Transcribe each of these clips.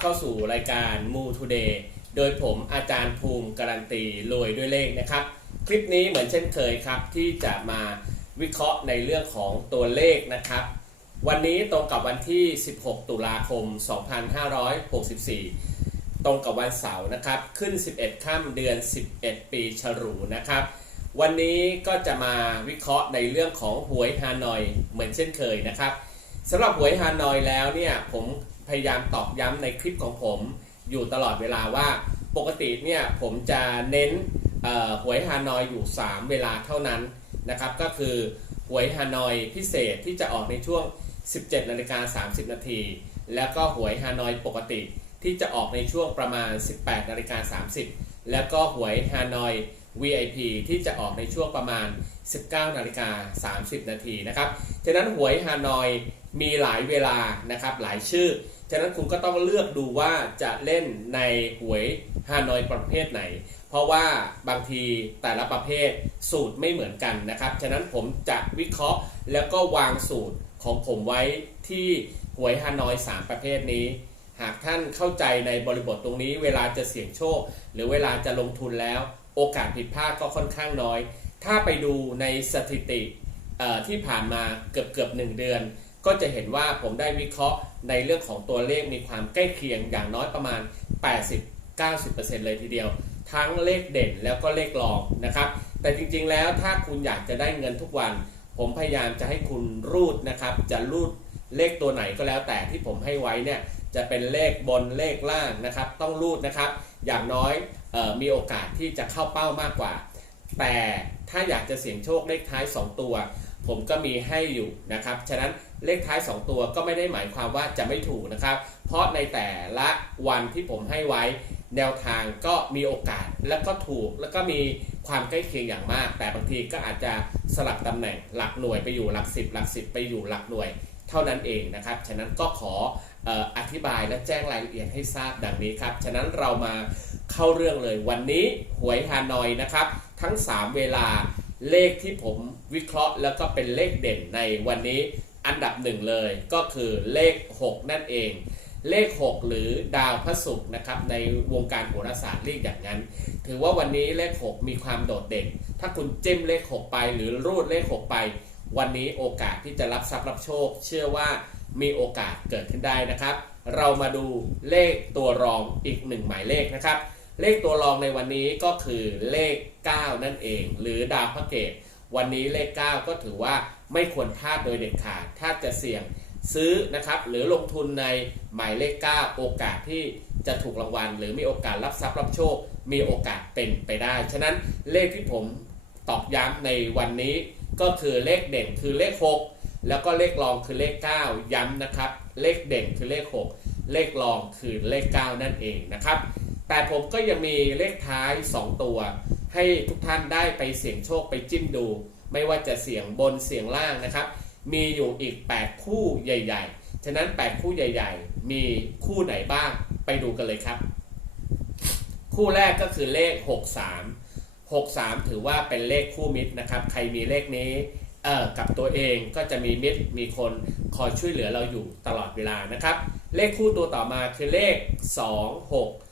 เข้าสู่รายการมูทูเดย์โดยผมอาจารย์ภูมิการันตีรวยด้วยเลขนะครับ คลิปนี้เหมือนเช่นเคยครับที่จะมาวิเคราะห์ในเรื่องของตัวเลขนะครับ วันนี้ตรงกับวันที่ 16 ตุลาคม 2564 ตรงกับวันเสาร์นะครับ ขึ้น 11ค่ำเดือน 11 ปีฉลูนะครับ วันนี้ก็จะมาวิเคราะห์ในเรื่องของหวยฮานอยเหมือนเช่นเคยนะครับสำหรับหวยฮานอยแล้วเนี่ยผม พยายามตอกย้ำในคลิปของผมอยู่ตลอดเวลาว่าปกติเนี่ยผมจะเน้นหวยฮานอยอยู่ 3 เวลาเท่านั้นนะครับ ก็คือหวยฮานอยพิเศษที่จะออกในช่วง 17นาฬิกา30 นาที แล้วก็หวยฮานอยปกติที่จะออกในช่วงประมาณ 18นาฬิกา30 แล้วก็หวยฮานอย VIP ที่จะออกในช่วงประมาณ 19นาฬิกา30 นาทีนะครับ ฉะนั้นหวยฮานอยมีหลายเวลานะครับหลายชื่อ ฉะนั้นคุณก็ต้องเลือกดูว่าจะเล่นในหวยฮานอยประเภทไหน เพราะว่าบางทีแต่ละประเภทสูตรไม่เหมือนกันนะครับ ฉะนั้นผมจะวิเคราะห์แล้วก็วางสูตรของผมไว้ที่หวยฮานอย 3 ประเภทนี้ หากท่านเข้าใจในบริบทตรงนี้ เวลาจะเสี่ยงโชค หรือเวลาจะลงทุนแล้ว โอกาสผิดพลาดก็ค่อนข้างน้อย ถ้าไปดูในสถิติที่ผ่านมาเกือบเกือบหนึ่งเดือน ก็จะเห็นว่าผมได้วิเคราะห์ในเรื่องของตัวเลขมีความใกล้เคียงอย่างน้อยประมาณ 80-90%เลยทีเดียว ทั้งเลขเด่นแล้วก็เลขรองนะครับ แต่จริงๆแล้วถ้าคุณอยากจะได้เงินทุกวัน ผมพยายามจะให้คุณรูดนะครับ จะรูดเลขตัวไหนก็แล้วแต่ที่ผมให้ไว้เนี่ยจะเป็นเลขบนเลขล่างนะครับ ต้องรูดนะครับ อย่างน้อยออมีโอกาสที่จะเข้าเป้ามากกว่า แต่ถ้าอยากจะเสี่ยงโชคเลขท้าย 2 ตัว ผมก็มีให้อยู่นะครับ ฉะนั้นเลขท้าย 2 ตัวก็ไม่ได้หมายความว่าจะไม่ถูกนะครับ เพราะในแต่ละวันที่ผมให้ไว้ แนวทางก็มีโอกาสแล้วก็ถูก แล้วก็มีความใกล้เคียงอย่างมาก แต่บางทีก็อาจจะสลับตำแหน่งหลักหน่วยไปอยู่หลักสิบหลักสิบไปอยู่หลักหน่วย เท่านั้นเองนะครับ ฉะนั้นก็ขอเอ่ออธิบายและแจ้งรายละเอียดให้ทราบดังนี้ครับ ฉะนั้นเรามาเข้าเรื่องเลยวันนี้หวยฮานอยนะครับ ทั้ง 3 เวลา เลขที่ผมวิเคราะห์แล้วก็เป็นเลขเด่นในวันนี้อันดับหนึ่งเลยก็คือเลข 6 นั่นเอง เลข 6 หรือดาวพระศุกร์นะครับในวงการโหราศาสตร์เรียกอย่างนั้น ถือว่าวันนี้เลข 6 มีความโดดเด่น ถ้าคุณจิ้มเลข 6 ไปหรือรูดเลข 6 ไป วันนี้โอกาสที่จะรับทรัพย์รับโชค เชื่อว่ามีโอกาสเกิดขึ้นได้นะครับ เรามาดูเลขตัวรองอีกหนึ่งหมายเลขนะครับ เลขตัวรองในวันนี้ก็คือเลข 9 นั่นเอง หรือดาวพระเกตวันนี้เลข 9 ก็ถือว่าไม่ควรพลาดโดยเด็ดขาด ถ้าจะเสี่ยงซื้อนะครับหรือลงทุนในหมายเลข 9 โอกาสที่จะถูกรางวัล หรือมีโอกาสรับทรัพย์รับโชค มีโอกาสเป็นไปได้ ฉะนั้นเลขที่ผมตอกย้ำในวันนี้ก็คือเลขเด่นคือเลข 6 แล้วก็เลขรองคือเลข 9 ย้ำนะครับ เลขเด่นคือเลข 6 เลขรองคือเลข 9 นั่นเองนะครับ แต่ผมก็ยังมีเลขท้าย 2 ตัว ให้ทุกท่านได้ไปเสี่ยงโชคไปจิ้มดู ไม่ว่าจะเสี่ยงบนเสี่ยงล่างนะครับ มีอยู่อีก 8 คู่ใหญ่ ๆ ฉะนั้น 8 คู่ใหญ่ ๆ มีคู่ไหนบ้างไปดูกันเลยครับ คู่แรกก็คือเลข 63 63 ถือว่าเป็นเลขคู่มิตรนะครับ ใครมีเลขนี้เอ่อกับตัวเองก็จะมีมิตรมีคนคอยช่วยเหลือเราอยู่ตลอดเวลานะครับ เลขคู่ตัวต่อมาคือเลข 2 6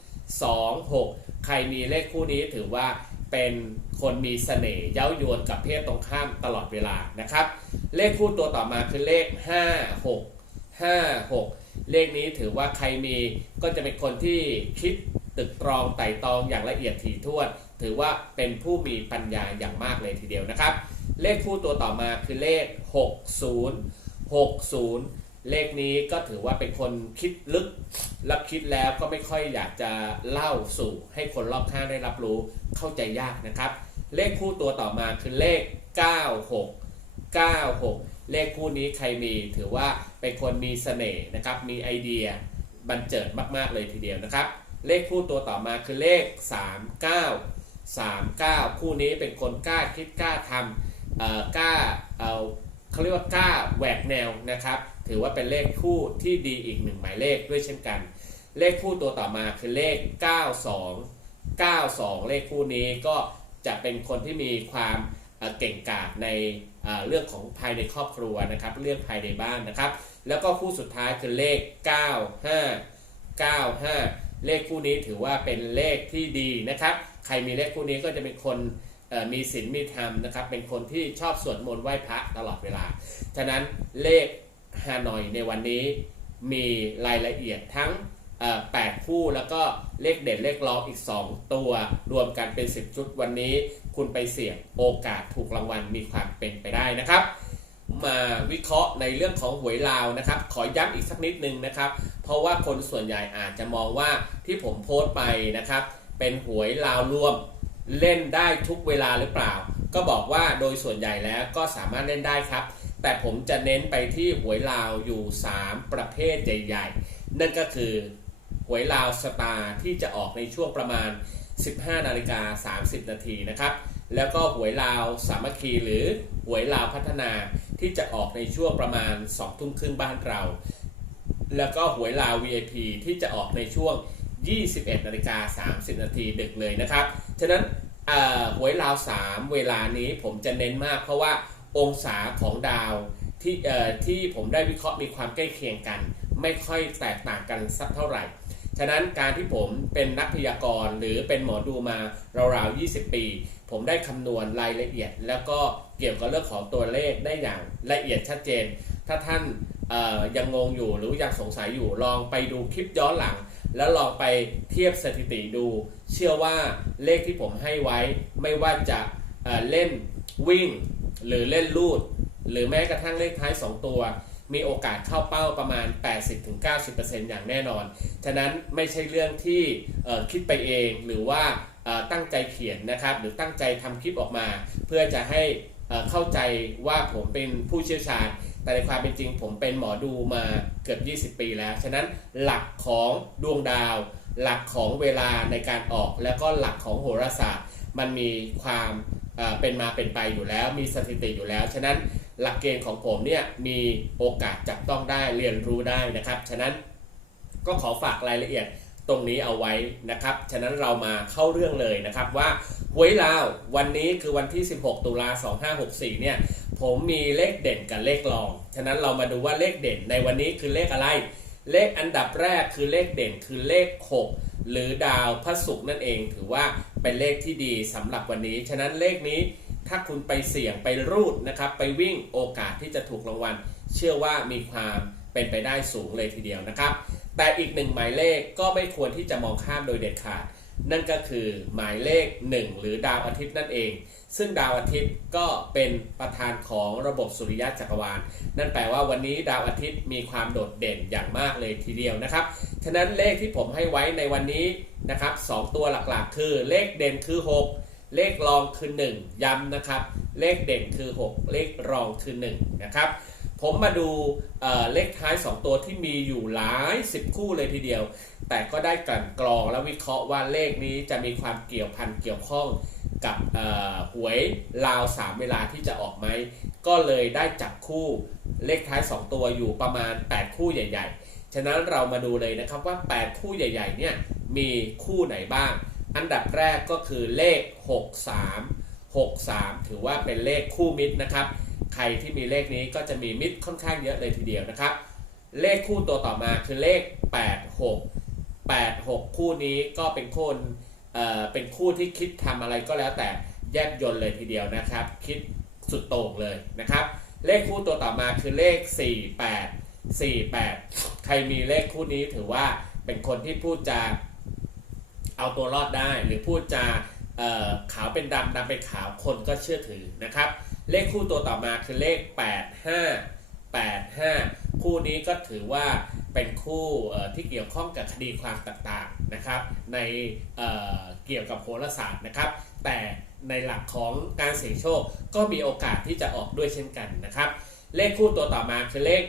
2 6 ใครมีเลขคู่นี้ถือว่าเป็นคนมีเสน่ห์เย้ายวนกับเพศตรงข้ามตลอดเวลานะครับ เลขคู่ตัวต่อมาคือเลข 5 6 5 6 เลขนี้ถือว่าใครมีก็จะเป็นคนที่คิดตึกตรองไต่ตรองอย่างละเอียดถี่ถ้วน ถือว่าเป็นผู้มีปัญญาอย่างมากเลยทีเดียวนะครับ เลขคู่ตัวต่อมาคือเลข 60 60 เลขนี้ก็ถือว่าเป็นคนคิดลึกและคิดแล้วก็ไม่ค่อยอยากจะเล่าสู่ให้คนรอบข้างได้รับรู้เข้าใจยากนะครับ เลขคู่ตัวต่อมาคือเลข 96 96 เลขคู่นี้ใครมีถือว่าเป็นคนมีเสน่ห์นะครับมีไอเดียบันเจิดมากๆเลยทีเดียวนะครับ เลขคู่ตัวต่อมาคือเลข 39 39 คู่นี้เป็นคนกล้าคิดกล้าทำเออกล้าเอาเขาเรียกว่ากล้าแหวกแนวนะครับ ถือว่าเป็นเลขคู่ที่ดีอีกหนึ่งหมายเลขด้วยเช่นกัน เลขคู่ตัวต่อมาคือเลข 92 92 เลขคู่นี้ก็จะเป็นคนที่มีความเก่งกาจในเรื่องของภายในครอบครัวนะครับ เรื่องภายในบ้านนะครับ แล้วก็คู่สุดท้ายคือเลข 95 95 เลขคู่นี้ถือว่าเป็นเลขที่ดีนะครับ ใครมีเลขคู่นี้ก็จะเป็นคนมีศีลมีธรรมนะครับ เป็นคนที่ชอบสวดมนต์ไหว้พระตลอดเวลา ฉะนั้นเลข ฮานอยในวันนี้มีรายละเอียดทั้ง 8 คู่แล้วก็เลขเด่นเลขรองอีก 2 ตัว รวมกันเป็น 10 ชุดวันนี้ คุณไปเสี่ยงโอกาสถูกรางวัลมีความเป็นไปได้นะครับ มาวิเคราะห์ในเรื่องของหวยลาวนะครับ ขอย้ำอีกสักนิดนึงนะครับ เพราะว่าคนส่วนใหญ่อาจจะมองว่าที่ผมโพสต์ไปนะครับ เป็นหวยลาวรวมเล่นได้ทุกเวลาหรือเปล่า ก็บอกว่าโดยส่วนใหญ่แล้วก็สามารถเล่นได้ครับ แต่ผมจะเน้นไปที่หวยลาวอยู่ 3 ประเภทใหญ่ ๆ นั่นก็คือหวยลาวสตาร์ที่จะออกในช่วงประมาณ 15 นาฬิกา 30 นาทีนะครับ แล้วก็หวยลาวสามัคคีหรือหวยลาวพัฒนาที่จะออกในช่วงประมาณ 2 ทุ่มครึ่งบ้านเรา แล้วก็หวยลาว VIP ที่จะออกในช่วง 21 นาฬิกา 30 นาทีดึกเลยนะครับ ฉะนั้นหวยลาว 3 เวลานี้ผมจะเน้นมากเพราะว่า องศาของดาวที่เอ่อที่ผมได้วิเคราะห์มีความใกล้เคียงกัน ไม่ค่อยแตกต่างกันสักเท่าไหร่ ฉะนั้นการที่ผมเป็นนักพยากรณ์ หรือเป็นหมอดูมาราวๆ 20 ปี ผมได้คำนวณรายละเอียด แล้วก็เกี่ยวกับเรื่องของตัวเลขได้อย่างละเอียดชัดเจน ถ้าท่านยังงงอยู่หรือยังสงสัยอยู่ลองไปดูคลิปย้อนหลัง แล้วลองไปเทียบสถิติดู เชื่อว่าเลขที่ผมให้ไว้ไม่ว่าจะเเล่นวิ่ง หรือเล่นลูด หรือแม้กระทั่งเลขท้าย 2 ตัว มีโอกาสเข้าเป้าประมาณ 80-90%อย่างแน่นอน ฉะนั้นไม่ใช่เรื่องที่คิดไปเองหรือว่าตั้งใจเขียนนะครับ หรือตั้งใจทำคลิปออกมา เพื่อจะให้เอ่อเข้าใจว่าผมเป็นผู้เชี่ยวชาญ แต่ในความเป็นจริงผมเป็นหมอดูมาเกือบ 20 ปีแล้ว ฉะนั้นหลักของดวงดาว หลักของเวลาในการออก แล้วก็หลักของโหราศาสตร์ มันมีความ เป็นมาเป็นไปอยู่แล้ว มีสถิติอยู่แล้ว ฉะนั้นหลักเกณฑ์ของผมเนี่ยมีโอกาสจับต้องได้เรียนรู้ได้นะครับ ฉะนั้นก็ขอฝากรายละเอียดตรงนี้เอาไว้นะครับ ฉะนั้นเรามาเข้าเรื่องเลยนะครับว่าหวยลาววันนี้คือวันที่ 16 ตุลา2564 เนี่ยผมมีเลขเด่นกับเลขรอง ฉะนั้นเรามาดูว่าเลขเด่นในวันนี้คือเลขอะไร เลขอันดับแรกคือเลขเด่นคือเลข 6 หรือดาวพระศุกร์นั่นเอง ถือว่า เป็นเลขที่ดีสำหรับวันนี้ ฉะนั้นเลขนี้ถ้าคุณไปเสี่ยงไปรูดนะครับ ไปวิ่งโอกาสที่จะถูกรางวัล เชื่อว่ามีความเป็นไปได้สูงเลยทีเดียวนะครับ แต่อีกหนึ่งหมายเลขก็ไม่ควรที่จะมองข้ามโดยเด็ดขาด นั่นก็คือหมายเลข 1 หรือดาวอาทิตย์นั่นเอง ซึ่งดาวอาทิตย์ก็เป็นประธานของระบบสุริยะจักรวาล นั่นแปลว่าวันนี้ดาวอาทิตย์มีความโดดเด่นอย่างมากเลยทีเดียวนะครับ ฉะนั้นเลขที่ผมให้ไว้ในวันนี้นะครับสองตัวหลักๆ คือเลขเด่นคือ 6 เลขรองคือ 1 ย้ำนะครับ เลขเด่นคือ 6 เลขรองคือ1นะครับ ผมมาดูเเลขท้าย 2 ตัวที่มีอยู่หลาย 10 คู่เลยทีเดียว แต่ก็ได้กลั่นกรองและวิเคราะห์ว่าเลขนี้จะมีความเกี่ยวพันเกี่ยวข้องกับหวยลาว 3 เวลาที่จะออกไหม ก็เลยได้จับคู่เลขท้าย 2 ตัวอยู่ประมาณ 8 คู่ใหญ่ ๆ ฉะนั้นเรามาดูเลยนะครับว่า 8 คู่ใหญ่ ๆ เนี่ยมีคู่ไหนบ้าง อันดับแรกก็คือเลข 63 63 ถือว่าเป็นเลขคู่มิตรนะครับ ใครที่มีเลขนี้ก็จะมีมิตรค่อนข้างเยอะเลยทีเดียวนะครับ เลขคู่ตัวต่อมาคือเลข 86 86 คู่นี้ก็เป็นคนเอ่อเป็นคู่ที่คิดทำอะไรก็แล้วแต่แยบยนเลยทีเดียวนะครับ คิดสุดโต่งเลยนะครับ เลขคู่ตัวต่อมาคือเลข 48 48 ใครมีเลขคู่นี้ถือว่าเป็นคนที่พูดจาเอาตัวรอดได้หรือพูดจาเอ่อขาวเป็นดำดำเป็นขาวคนก็เชื่อถือนะครับ เลขคู่ตัวต่อมาคือเลข 85 85 คู่นี้ก็ถือว่าเป็นคู่ที่เกี่ยวข้องกับคดีความต่างๆนะครับ ในเเกี่ยวกับโหราศาสตร์นะครับ แต่ในหลักของการเสี่ยงโชคก็มีโอกาสที่จะออกด้วยเช่นกันนะครับ เลขคู่ตัวต่อมาคือเลข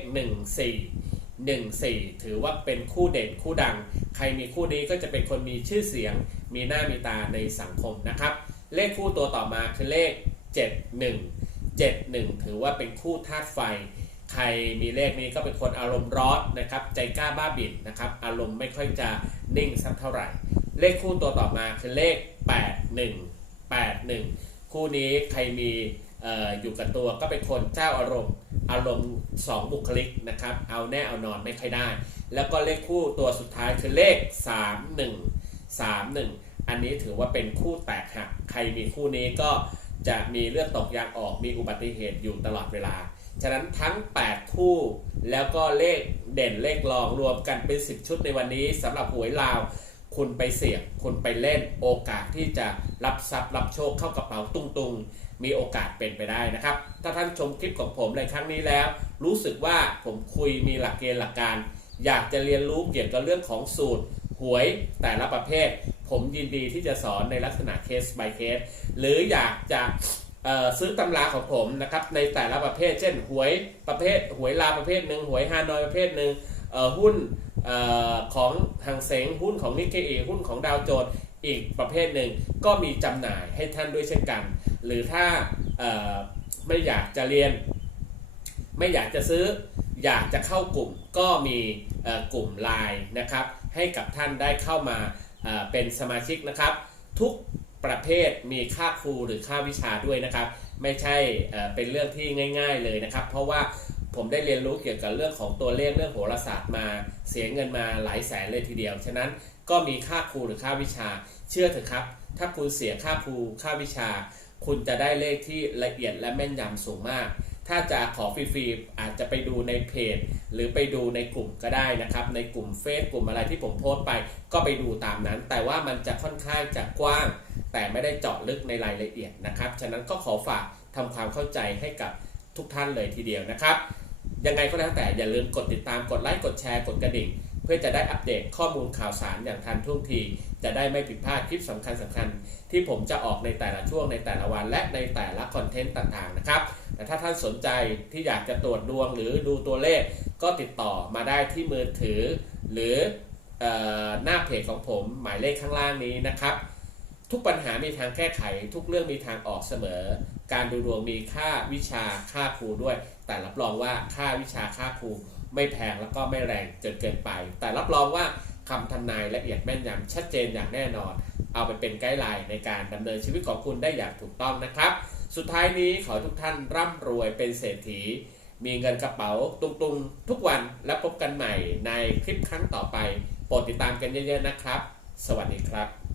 14 14 ถือว่าเป็นคู่เด่นคู่ดัง ใครมีคู่นี้ก็จะเป็นคนมีชื่อเสียง มีหน้ามีตาในสังคมนะครับ เลขคู่ตัวต่อมาคือเลข 71 71 ถือว่าเป็นคู่ธาตุไฟ ใครมีเลขนี้ก็เป็นคนอารมณ์ร้อนนะครับ ใจกล้าบ้าบิ่นนะครับ อารมณ์ไม่ค่อยจะนิ่งสักเท่าไหร่ เลขคู่ตัวต่อมาคือเลข 81 81 คู่นี้ใครมีอออยู่กับตัวก็เป็นคนเจ้าอารมณ์อารมณ์ 2 บุคลิกนะครับ เอาแน่เอานอนไม่ค่อยได้ แล้วก็เลขคู่ตัวสุดท้ายคือเลข 31 31 อันนี้ถือว่าเป็นคู่แตกหัก ใครมีคู่นี้ก็ จะมีเลือดตกยางออกมีอุบัติเหตุอยู่ตลอดเวลา ฉะนั้นทั้ง 8 คู่แล้วก็เลขเด่นเลขรองรวมกันเป็น 10 ชุดในวันนี้สำหรับหวยลาว คุณไปเสี่ยง คุณไปเล่นโอกาสที่จะรับทรัพย์รับโชคเข้ากระเป๋าตุ้งๆ มีโอกาสเป็นไปได้นะครับ ถ้าท่านชมคลิปของผมในครั้งนี้แล้ว รู้สึกว่าผมคุยมีหลักเกณฑ์หลักการ อยากจะเรียนรู้เกี่ยวกับเรื่องของสูตรหวยแต่ละประเภท ผมยินดีที่จะสอนในลักษณะเคส by เคส หรืออยากจะซื้อตำราของผมนะครับในแต่ละประเภท เช่นหวยประเภทหวยลาประเภทหนึ่งหวยฮานอยประเภทหนึ่งหุ้นออของฮังเซงหุ้นของนิกเกอีหุ้นของดาวโจนส์อีกประเภทหนึ่งก็มีจำหน่ายให้ท่านด้วยเช่นกัน หรือถ้าไม่อยากจะเรียน ไม่อยากจะซื้ออยากจะเข้ากลุ่มก็มีกลุ่มไลน์นะครับให้กับท่านได้เข้ามา เป็นสมาชิกนะครับ ทุกประเภทมีค่าครูหรือค่าวิชาด้วยนะครับ ไม่ใช่เอ่อเป็นเรื่องที่ง่าย ๆเลยนะครับ เพราะว่าผมได้เรียนรู้เกี่ยวกับเรื่องของตัวเลขเรื่องโหราศาสตร์มาเสียเงินมาหลายแสนเลยทีเดียว ฉะนั้นก็มีค่าครูหรือค่าวิชา เชื่อเถอะครับ ถ้าคุณเสียค่าครูค่าวิชา คุณจะได้เลขที่ละเอียดและแม่นยำสูงมาก ถ้าจะขอฟรีๆอาจจะไปดูในเพจ หรือไปดูในกลุ่มก็ได้นะครับ ในกลุ่มเฟซกลุ่มอะไรที่ผมโพสต์ไป ก็ไปดูตามนั้น แต่ว่ามันจะค่อนข้างจะกว้าง แต่ไม่ได้เจาะลึกในรายละเอียดนะครับ ฉะนั้นก็ขอฝากทำความเข้าใจให้กับทุกท่านเลยทีเดียวนะครับ ยังไงก็แล้วแต่อย่าลืมกดติดตามกดไลค์กดแชร์กดกระดิ่ง เพื่อจะได้อัปเดตข้อมูลข่าวสารอย่างทันท่วงที จะได้ไม่ผิดพลาดคลิปสำคัญสคัญๆที่ผมจะออกในแต่ละช่วงในแต่ละวัน และในแต่ละคอนเทนต์ต่างๆนะครับ แต่ถ้าท่านสนใจที่อยากจะตรวจดวงหรือดูตัวเลขก็ติดต่อมาได้ที่มือถือ หรือออหน้าเพจของผมหมายเลขข้างล่างนี้นะครับ ทุกปัญหามีทางแก้ไข ทุกเรื่องมีทางออกเสมอ การดูดวงมีค่าวิชาค่าครูด้วย แต่รับรองว่าค่าวิชาค่าครูไม่แพงแล้วก็ไม่แรงจนเกินไป แต่รับรองว่าคำทำนายละเอียดแม่นยำชัดเจนอย่างแน่นอน เอาไปเป็นไกด์ไลน์ในการดำเนินชีวิตของคุณได้อย่างถูกต้องนะครับ สุดท้ายนี้ขอทุกท่านร่ำรวยเป็นเศรษฐี มีเงินกระเป๋าตุงๆ ทุกวันและพบกันใหม่ในคลิปครั้งต่อไป โปรดติดตามกันเยอะๆนะครับ สวัสดีครับ